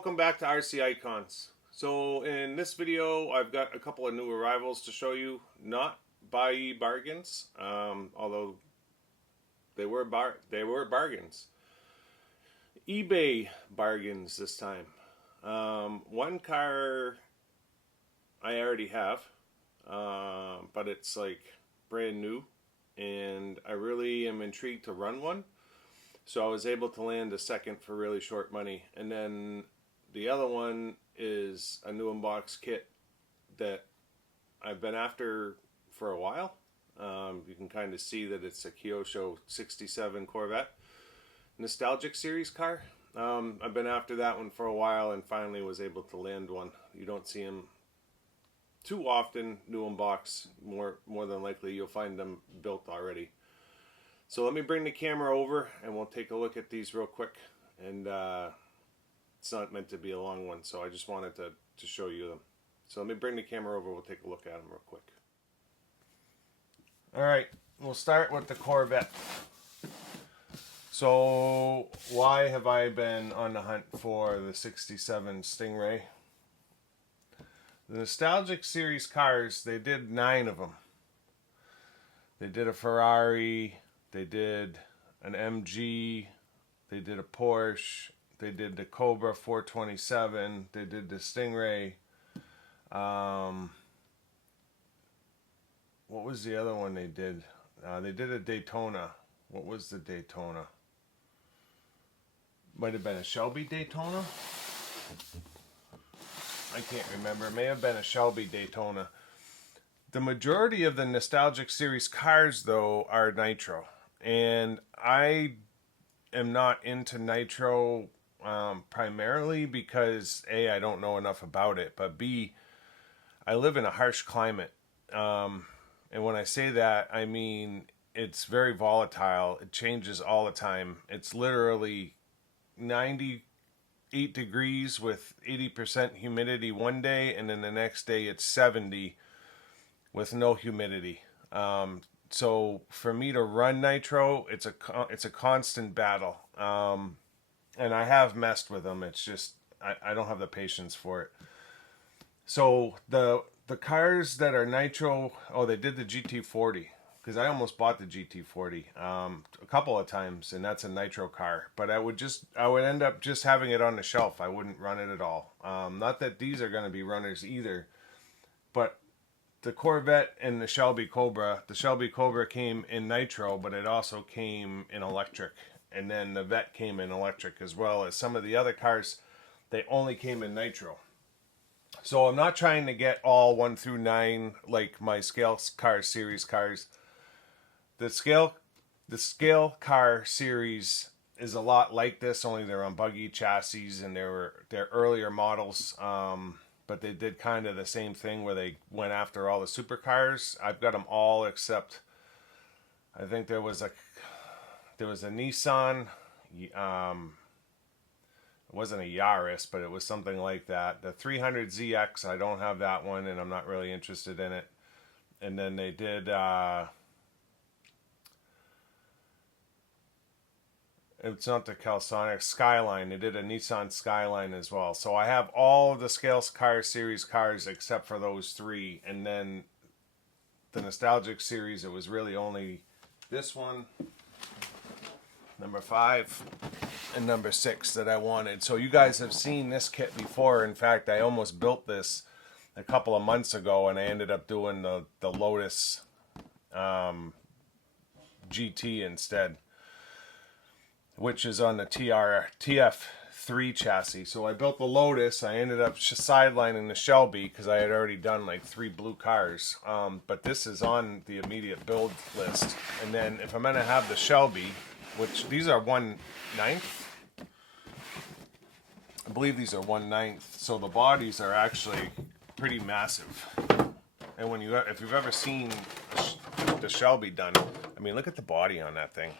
welcome back to RC Icons. So in this video I've got a couple of new arrivals to show you, not buy bargains, although they were bargains. eBay bargains this time. One car I already have, but it's like brand new and I really am intrigued to run one. So I was able to land a second for really short money. And then the other one is a new unbox kit that I've been after for a while. You can kind of see that it's a Kyosho 67 Corvette Nostalgic series car. I've been after that one for a while and finally was able to land one. You don't see them too often, new unbox. More than likely you'll find them built already. So let me bring the camera over and we'll take a look at these real quick. And it's not meant to be a long one, so I just wanted to show you them. So let me bring the camera over, we'll take a look at them real quick. Alright, we'll start with the Corvette. So why have I been on the hunt for the 67 Stingray? The Nostalgic series cars, they did 9 of them. They did a Ferrari, they did an MG, they did a Porsche, they did the Cobra 427, they did the Stingray. What was the other one they did? They did a Daytona. What was the Daytona? Might have been a Shelby Daytona? I can't remember. It may have been a Shelby Daytona. The majority of the Nostalgic series cars, though, are nitro. And I am not into nitro primarily because, A, I don't know enough about it, but B, I live in a harsh climate. And when I say that, I mean it's very volatile. It changes all the time. It's literally 98 degrees with 80% humidity one day, and then the next day it's 70 with no humidity. So for me to run nitro, it's a constant battle. And I have messed with them. It's just I don't have the patience for it. So the cars that are nitro, oh, they did the GT40, because I almost bought the GT40 a couple of times, and that's a nitro car. But I would end up just having it on the shelf. I wouldn't run it at all. Not that these are going to be runners either, but the Corvette and the Shelby Cobra. The Shelby Cobra came in nitro, but it also came in electric. And then the Vette came in electric as well as some of the other cars. They only came in nitro. So I'm not trying to get all 1 through 9 like my scale car series cars. The scale car series is a lot like this, only they're on buggy chassis and they're earlier models. But they did kind of the same thing where they went after all the supercars. I've got them all except I think there was a Nissan. It wasn't a Yaris, but it was something like that. The 300ZX, I don't have that one, and I'm not really interested in it. And then they did it's not the Celsonic Skyline. They did a Nissan Skyline as well. So I have all of the scale car series cars except for those 3. And then the Nostalgic series, it was really only this one, number 5, and number 6 that I wanted. So you guys have seen this kit before. In fact, I almost built this a couple of months ago, and I ended up doing the Lotus GT instead, which is on the TF3 chassis. So I built the Lotus. I ended up sidelining the Shelby because I had already done like 3 blue cars. But this is on the immediate build list. And then if I'm going to have the Shelby, which these are 1/9. I believe these are 1/9. So the bodies are actually pretty massive. And if you've ever seen the Shelby done, I mean, look at the body on that thing.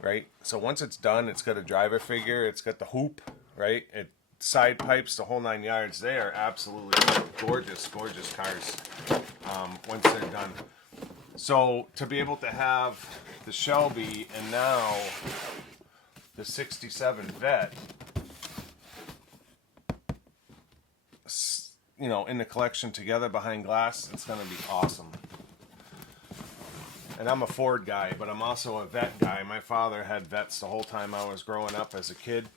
Right, so once it's done, it's got a driver figure, it's got the hoop, right, it side pipes, the whole 9 yards. They are absolutely gorgeous cars once they're done. So to be able to have the Shelby and now the 67 Vette, you know, in the collection together behind glass, it's going to be awesome. And I'm a Ford guy, but I'm also a Vette guy. My father had Vettes the whole time I was growing up as a kid.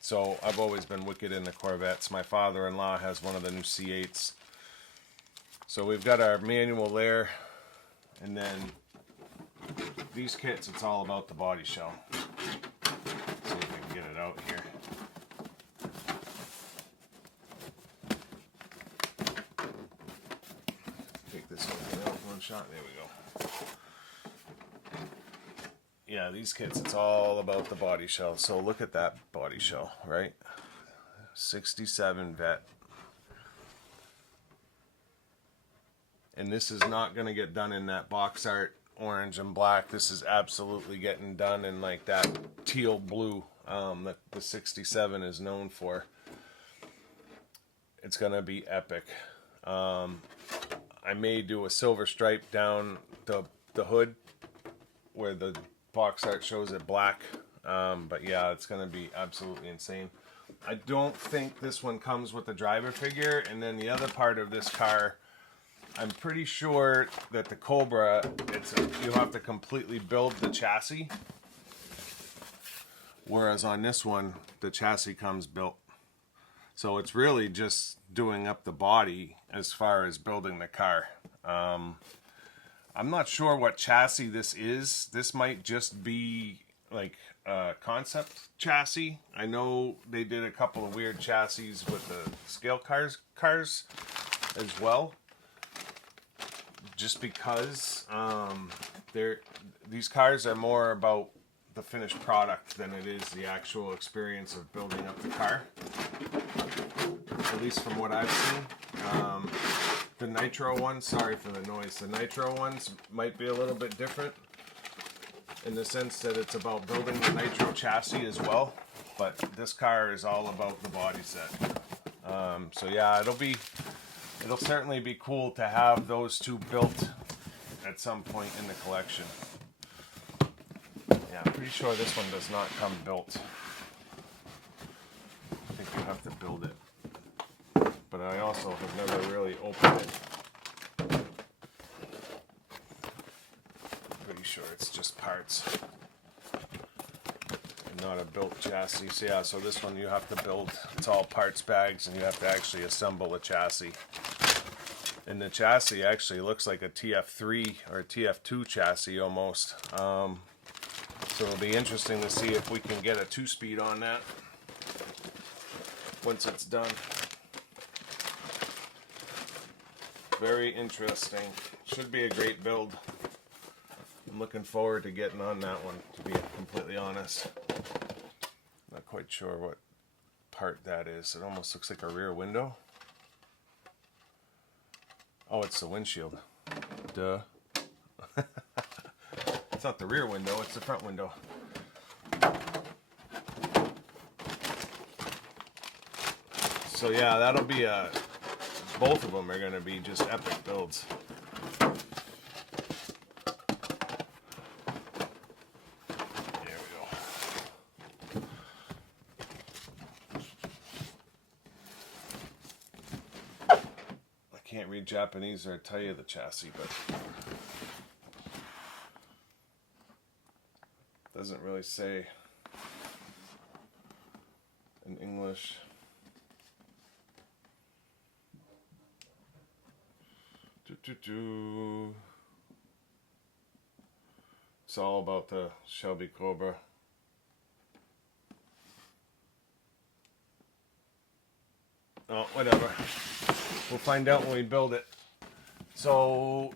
So I've always been wicked into Corvettes. My father-in-law has one of the new C8s. So we've got our manual there. And then these kits, it's all about the body shell. See if we can get it out here. Take this whole thing out in one shot. There we go. Yeah, these kits, it's all about the body shell. So look at that body shell, right? 67 Vette. And this is not going to get done in that box art orange and black. This is absolutely getting done in like that teal blue that the 67 is known for. It's going to be epic. I may do a silver stripe down the hood where the box art shows it black. But yeah, it's going to be absolutely insane. I don't think this one comes with the driver figure. And then the other part of this car, I'm pretty sure that the Cobra, you have to completely build the chassis. Whereas on this one, the chassis comes built. So it's really just doing up the body as far as building the car. I'm not sure what chassis this is. This might just be like a concept chassis. I know they did a couple of weird chassis with the scale cars as well. Just because these cars are more about the finished product than it is the actual experience of building up the car. At least from what I've seen. The Nitro ones, sorry for the noise, the Nitro ones might be a little bit different in the sense that it's about building the Nitro chassis as well. But this car is all about the body set. So yeah, it'll certainly be cool to have those two built at some point in the collection. Yeah, I'm pretty sure this one does not come built. I think you have to build it. But I also have never really opened it. Pretty sure it's just parts. And not a built chassis. So yeah, so this one you have to build. It's all parts bags and you have to actually assemble a chassis. And the chassis actually looks like a TF3 or a TF2 chassis almost. So it'll be interesting to see if we can get a 2-speed on that once it's done. Very interesting. Should be a great build. I'm looking forward to getting on that one, to be completely honest. Not quite sure what part that is. It almost looks like a rear window. Oh, it's the windshield. Duh. It's not the rear window, it's the front window. So yeah, that'll be both of them are going to be just epic builds. There we go. I can't read Japanese or tell you the chassis, but doesn't really say in English. It's all about the Shelby Cobra. Oh, whatever. We'll find out when we build it. So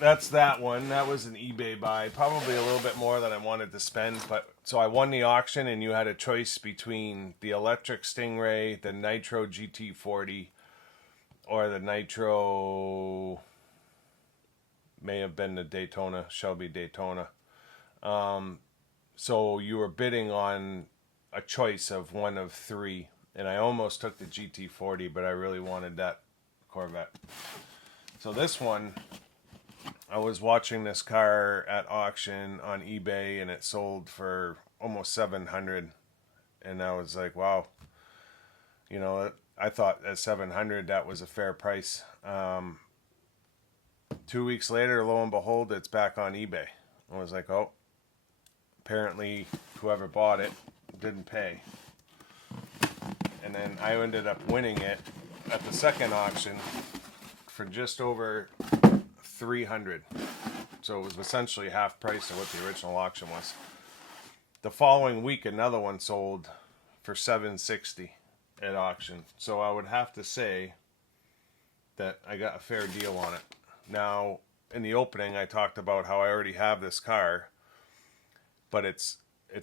that's that one. That was an eBay buy. Probably a little bit more than I wanted to spend. But so I won the auction and you had a choice between the electric Stingray, the Nitro GT40, or the Nitro, may have been the Daytona, Shelby Daytona. So you were bidding on a choice of one of three. And I almost took the GT40, but I really wanted that Corvette. So this one, I was watching this car at auction on eBay, and it sold for almost $700. And I was like, wow. You know, I thought at 700 that was a fair price. 2 weeks later, lo and behold, it's back on eBay. I was like, oh, apparently whoever bought it didn't pay. And then I ended up winning it at the second auction for just over 300. So it was essentially half price of what the original auction was. The following week, another one sold for 760 at auction. So I would have to say that I got a fair deal on it. Now, in the opening, I talked about how I already have this car, but it's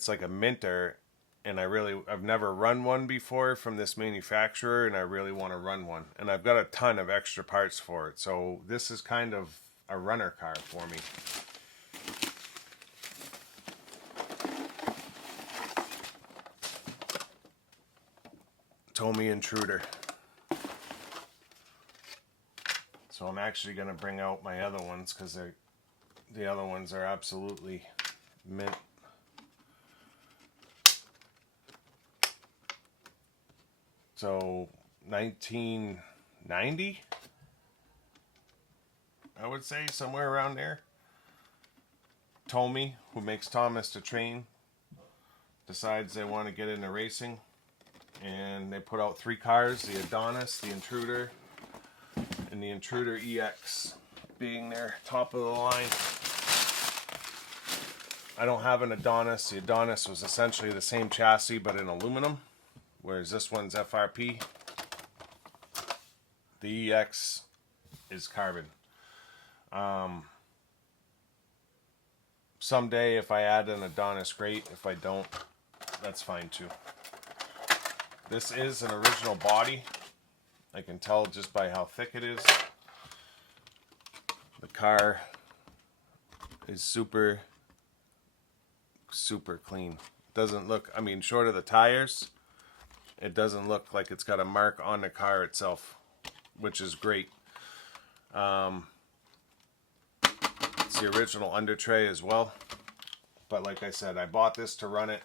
like a minter, and I've never run one before from this manufacturer, and I really want to run one. And I've got a ton of extra parts for it, so this is kind of a runner car for me. Tomy Intruder. So I'm actually going to bring out my other ones because the other ones are absolutely mint. So 1990, I would say, somewhere around there. Tomy, who makes Thomas the Train, decides they want to get into racing, and they put out 3 cars: the Adonis, the Intruder, and the Intruder EX being their top of the line. I don't have an Adonis. The Adonis was essentially the same chassis but in aluminum, whereas this one's FRP. The EX is carbon. Someday if I add an Adonis, great. If I don't, that's fine too. This is an original body. I can tell just by how thick it is. The car is super clean. Doesn't look, I mean, short of the tires, it doesn't look like it's got a mark on the car itself, which is great. It's the original under tray as well. But like I said, I bought this to run it.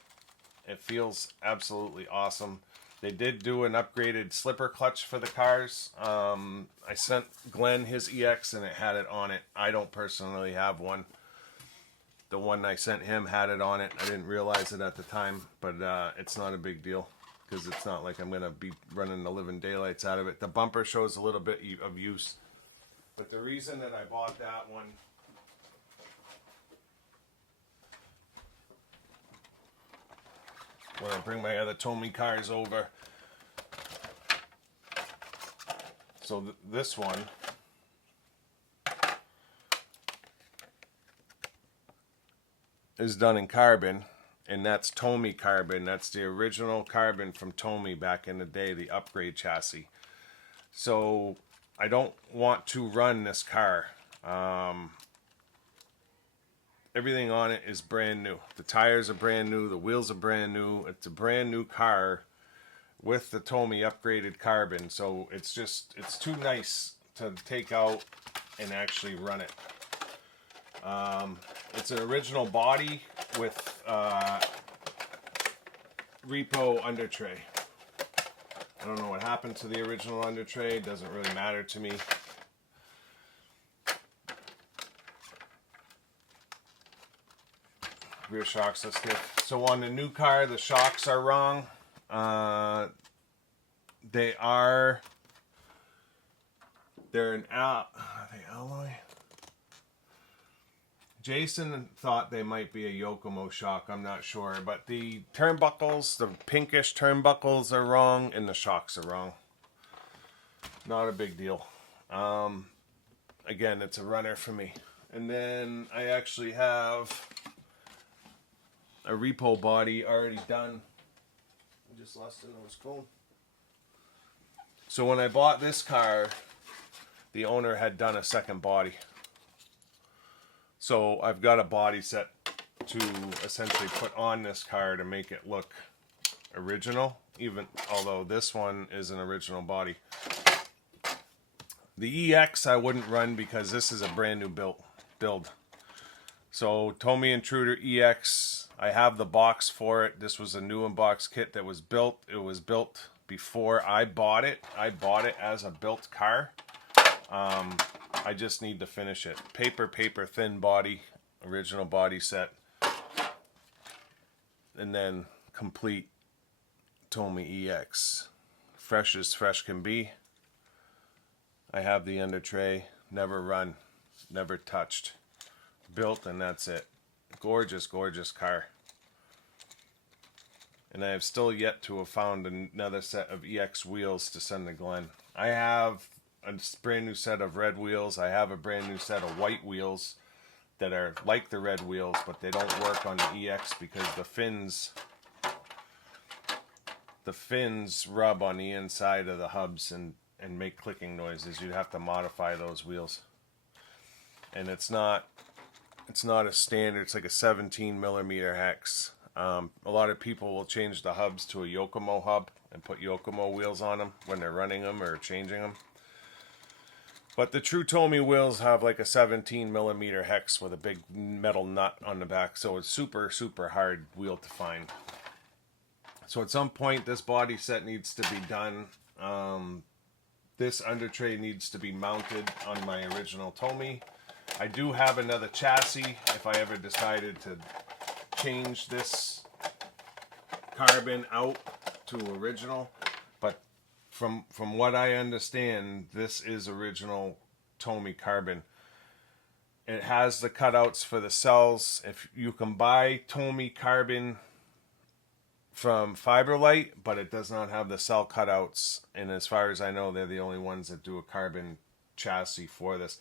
It feels absolutely awesome. They did do an upgraded slipper clutch for the cars. I sent Glenn his EX and it had it on it. I don't personally have one. The one I sent him had it on it. I didn't realize it at the time, but it's not a big deal because it's not like I'm going to be running the living daylights out of it. The bumper shows a little bit of use. But the reason that I bought that one, when I bring my other Tomy cars over. So this one is done in carbon, and that's Tomy carbon. That's the original carbon from Tomy back in the day, the upgrade chassis. So I don't want to run this car. Everything on it is brand new. The tires are brand new. The wheels are brand new. It's a brand new car with the Tomy upgraded carbon. So it's too nice to take out and actually run it. It's an original body with repo under tray. I don't know what happened to the original under tray. It doesn't really matter to me. Rear shocks are stiff. So on the new car, the shocks are wrong. They're an are they alloy? Jason thought they might be a Yokomo shock. I'm not sure, but the turnbuckles, the pinkish turnbuckles are wrong, and the shocks are wrong. Not a big deal. Again, it's a runner for me. And then I actually have a repo body already done. I just lost it on his phone. So when I bought this car, the owner had done a second body. So I've got a body set to essentially put on this car to make it look original, even although this one is an original body. The EX I wouldn't run because this is a brand new build. So Tomy Intruder EX, I have the box for it. This was a new unbox kit that was built. It was built before I bought it. I bought it as a built car. I just need to finish it. Paper, thin body, original body set. And then complete Tomy EX. Fresh as fresh can be. I have the under tray, never run, never touched. Built, and that's it. Gorgeous, gorgeous car. And I have still yet to have found another set of EX wheels to send to Glenn. I have a brand new set of red wheels. I have a brand new set of white wheels that are like the red wheels, but they don't work on the EX because the fins rub on the inside of the hubs and make clicking noises. You'd have to modify those wheels. And it's not a standard, it's like a 17 millimeter hex. A lot of people will change the hubs to a Yokomo hub and put Yokomo wheels on them when they're running them or changing them. But the true Tomy wheels have like a 17 millimeter hex with a big metal nut on the back, so it's super, super hard wheel to find. So at some point this body set needs to be done. This under tray needs to be mounted on my original Tomy. I do have another chassis if I ever decided to change this carbon out to original, but from what I understand, this is original Tomy carbon. It has the cutouts for the cells. If you can buy Tomy carbon from Fiberlight, but it does not have the cell cutouts, and as far as I know, they're the only ones that do a carbon chassis for this.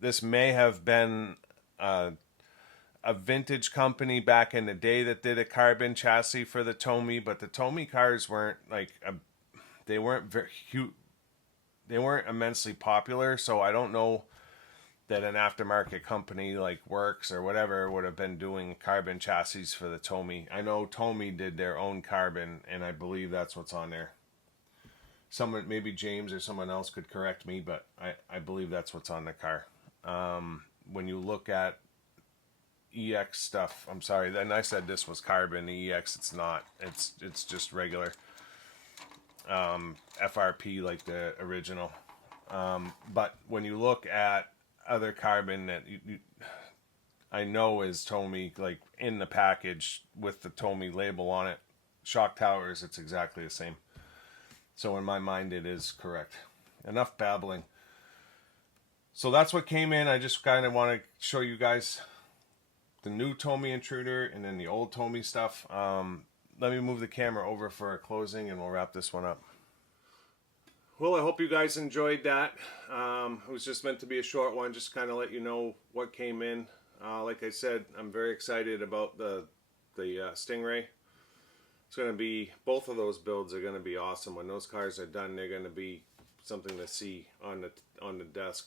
This may have been a vintage company back in the day that did a carbon chassis for the Tomy, but the Tomy cars weren't like they weren't immensely popular, so I don't know that an aftermarket company like Works or whatever would have been doing carbon chassis for the Tomy. I know Tomy did their own carbon, and I believe that's what's on there. Someone, maybe James or someone else could correct me, but I believe that's what's on the car. When you look at EX stuff, I'm sorry, then I said this was carbon. The EX, it's not. It's just regular FRP like the original. But when you look at other carbon that I know is Tomy, like in the package with the Tomy label on it, shock towers, it's exactly the same. So in my mind, it is correct. Enough babbling. So that's what came in. I just kind of want to show you guys the new Tomy intruder and then the old Tomy stuff. Let me move the camera over for a closing and we'll wrap this one up. Well, I hope you guys enjoyed that. It was just meant to be a short one, just kind of let you know what came in. Like I said, I'm very excited about the Stingray. It's going to be, both of those builds are going to be awesome. When those cars are done, they're going to be something to see on the desk.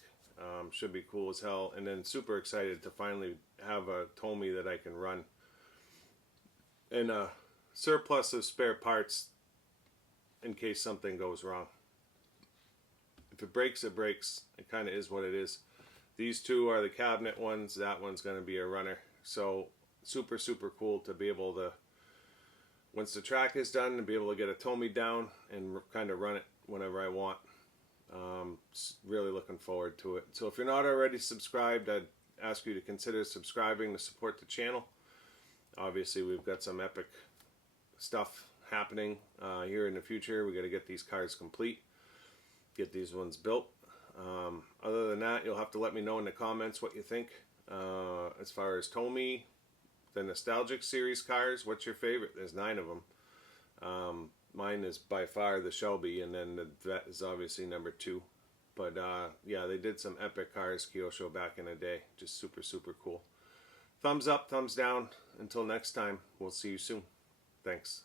Should be cool as hell. And then super excited to finally have a Tomy that I can run. And a surplus of spare parts in case something goes wrong. If it breaks, it breaks. It kind of is what it is. These two are the cabinet ones. That one's going to be a runner. So super, super cool to be able to, once the track is done, to be able to get a Tomy down and kind of run it whenever I want. Really looking forward to it. So if you're not already subscribed, I'd ask you to consider subscribing to support the channel. Obviously, we've got some epic stuff happening here in the future. We got to get these cars complete, get these ones built. Other than that, you'll have to let me know in the comments what you think as far as Tomy, the Nostalgic series cars. What's your favorite? There's 9 of them. Mine is by far the Shelby, and then the Vet is obviously number 2. But yeah, they did some epic cars, Kyosho, back in the day. Just super, super cool. Thumbs up, thumbs down. Until next time, we'll see you soon. Thanks.